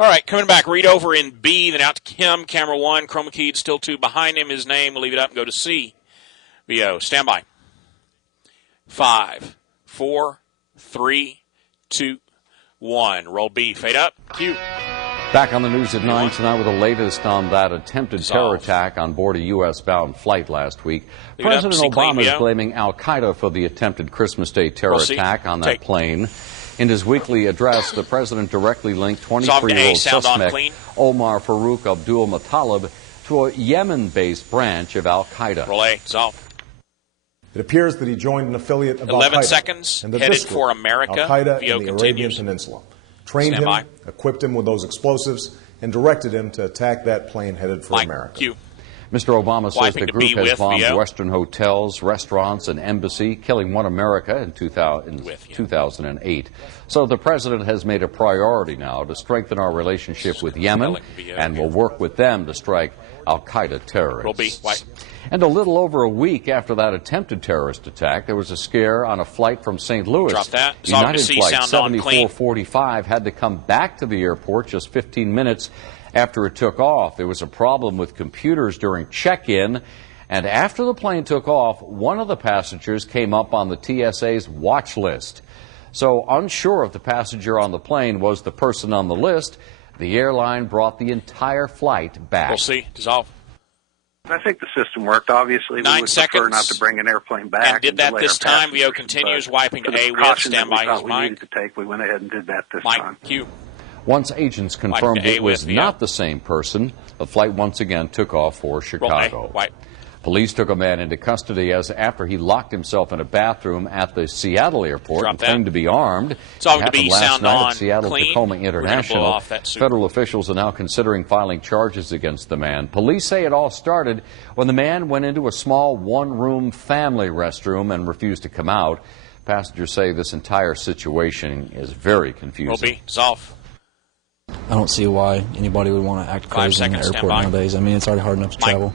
All right, coming back, read over in B, then out to Kim, camera 1, chroma keyed, still 2 behind him, his name. We'll leave it up and go to C. VO, stand by. 5, 4, 3, 2, 1. Roll B, fade up, Q. Back on the news at 9 tonight with the latest on that attempted terror attack on board a U.S.-bound flight last week. President Obama is blaming al-Qaeda for the attempted Christmas Day terror attack on that plane. In his weekly address, the president directly linked 23-year-old suspect Omar Farouk Abdul Muttalib to a Yemen-based branch of al-Qaeda. Roll A, dissolve. It appears that he joined an affiliate of 11 al-Qaeda seconds, and the headed for America. al-Qaeda VO in the continues. Arabian Peninsula. Trained him, equipped him with those explosives, and directed him to attack that plane headed for America. Q. Mr. Obama says the group has bombed Western hotels, restaurants, and embassy, killing one America in 2008. So the president has made a priority now to strengthen our relationship with Yemen and will work with them to strike al-Qaeda terrorists. And a little over a week after that attempted terrorist attack, there was a scare on a flight from St. Louis. United Flight 7445 had to come back to the airport just 15 minutes after it took off. There was a problem with computers during check-in, and after the plane took off, one of the passengers came up on the TSA's watch list. So unsure if the passenger on the plane was the person on the list, the airline brought the entire flight back. We'll see. Dissolve. I think the system worked. Obviously, we would prefer not to bring an airplane back. And did that this time. VO continues, wiping to A with, stand by his mic. We went ahead and did that this time. Q. Once agents confirmed it was not the same person, the flight once again took off for Chicago. Police took a man into custody after he locked himself in a bathroom at the Seattle airport and claimed to be armed. It's all it happened last night at Seattle Tacoma International. Federal officials are now considering filing charges against the man. Police say it all started when the man went into a small one-room family restroom and refused to come out. Passengers say this entire situation is very confusing. Will be dissolved. I don't see why anybody would want to act crazy in the airport nowadays. I mean, it's already hard enough to travel.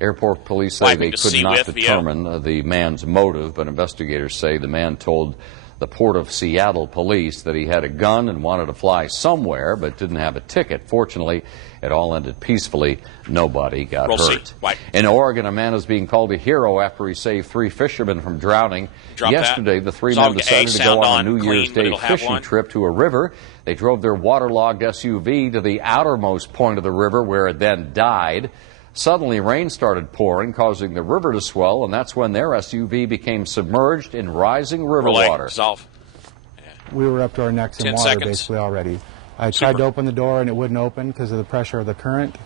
Airport police say they could not determine the man's motive, but investigators say the man told the Port of Seattle police that he had a gun and wanted to fly somewhere, but didn't have a ticket. Fortunately, it all ended peacefully. Nobody got hurt. In Oregon, a man is being called a hero after he saved 3 fishermen from drowning. Yesterday, the 3 men decided to go on a New Year's Day fishing trip to a river. They drove their waterlogged SUV to the outermost point of the river, where it then died. Suddenly, rain started pouring, causing the river to swell, and that's when their SUV became submerged in rising river water. We were up to our necks in water basically already. I tried to open the door, and it wouldn't open because of the pressure of the current.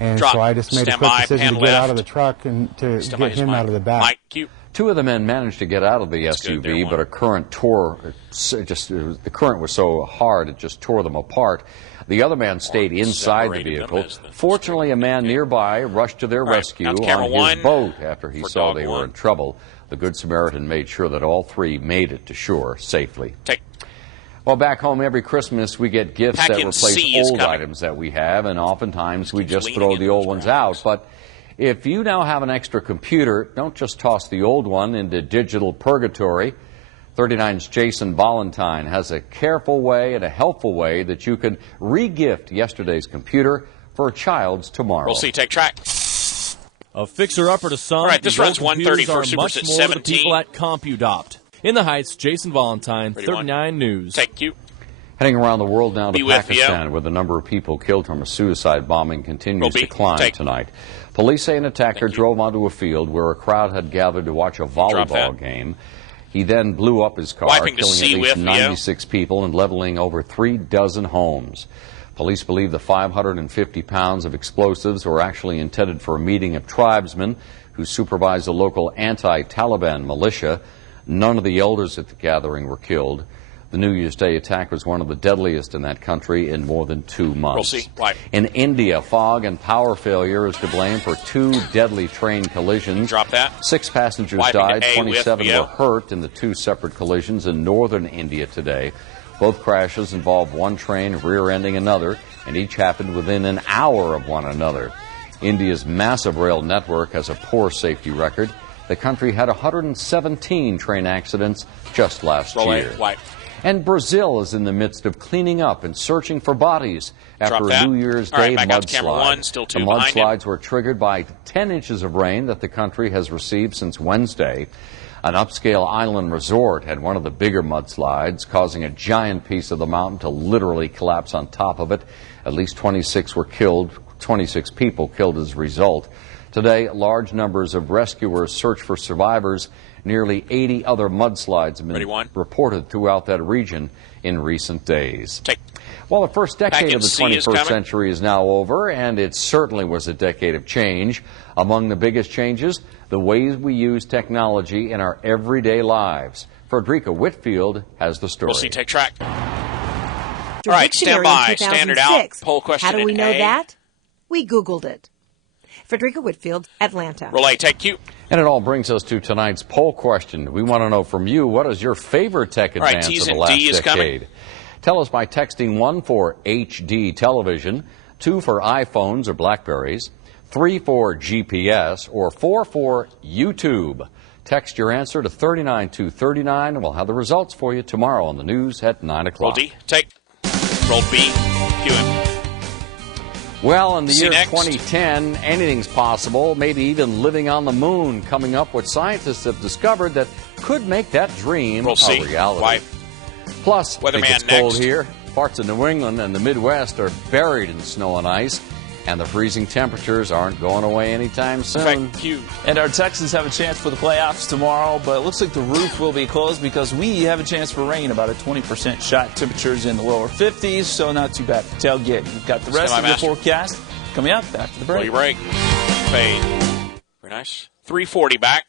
And so I just made a quick decision to get out of the truck and to get him out of the back. 2 of the men managed to get out of the SUV, but a current the current was so hard it just tore them apart. The other man stayed inside the vehicle. Fortunately, a man nearby rushed to their rescue on his boat after he saw they were in trouble. The Good Samaritan made sure that all 3 made it to shore safely. Well, back home every Christmas we get gifts that replace old items that we have, and oftentimes we just throw the old ones out. But if you now have an extra computer, don't just toss the old one into digital purgatory. 39's Jason Valentine has a careful way and a helpful way that you can re-gift yesterday's computer for a child's tomorrow. We'll see. Take track. A fixer-upper to some. All right, this runs 1:30 for Super at 17. People at CompuDopt. In the Heights, Jason Valentine, 39 News. Thank you. Heading around the world now to Pakistan, where the number of people killed from a suicide bombing continues to climb tonight. Police say an attacker drove onto a field where a crowd had gathered to watch a volleyball game. He then blew up his car, killing at least 96 people and leveling over 3 dozen homes. Police believe the 550 pounds of explosives were actually intended for a meeting of tribesmen who supervise a local anti-Taliban militia. None of the elders at the gathering were killed. The New Year's Day attack was one of the deadliest in that country in more than 2 months. We'll see. Right. In India, fog and power failure is to blame for 2 deadly train collisions. Drop that. 6 passengers died, 27 were hurt in the 2 separate collisions in northern India today. Both crashes involved one train rear-ending another, and each happened within an hour of one another. India's massive rail network has a poor safety record. The country had 117 train accidents just last year. And Brazil is in the midst of cleaning up and searching for bodies after a New Year's Day mudslide. The mudslides were triggered by 10 inches of rain that the country has received since Wednesday. An upscale island resort had one of the bigger mudslides, causing a giant piece of the mountain to literally collapse on top of it. At least 26 people killed as a result. Today, large numbers of rescuers search for survivors. Nearly 80 other mudslides have been reported throughout that region in recent days. Well, the first decade of the 21st century is now over, and it certainly was a decade of change. Among the biggest changes, the ways we use technology in our everyday lives. Frederica Whitfield has the story. We'll see. Take track. All right, stand by. Standard out. Poll question. How do we know that? We Googled it. Frederica Whitfield, Atlanta. Relay, take cue. And it all brings us to tonight's poll question. We want to know from you, what is your favorite tech advance of the last decade? Tell us by texting 1 for HD television, 2 for iPhones or Blackberries, 3 for GPS, or 4 for YouTube. Text your answer to 39239, and we'll have the results for you tomorrow on the news at 9 o'clock. Roll D, take. Roll B, cue him. Well, in the year 2010, anything's possible, maybe even living on the moon, coming up what scientists have discovered that could make that dream a reality. Why? Plus, Weatherman it's cold here. Parts of New England and the Midwest are buried in snow and ice, and the freezing temperatures aren't going away anytime soon. And our Texans have a chance for the playoffs tomorrow, but it looks like the roof will be closed because we have a chance for rain, about a 20% shot. Temperatures in the lower 50s, so not too bad for tailgating. We've got the rest of the forecast coming up after the break. Fade. Very nice. 3:40 back.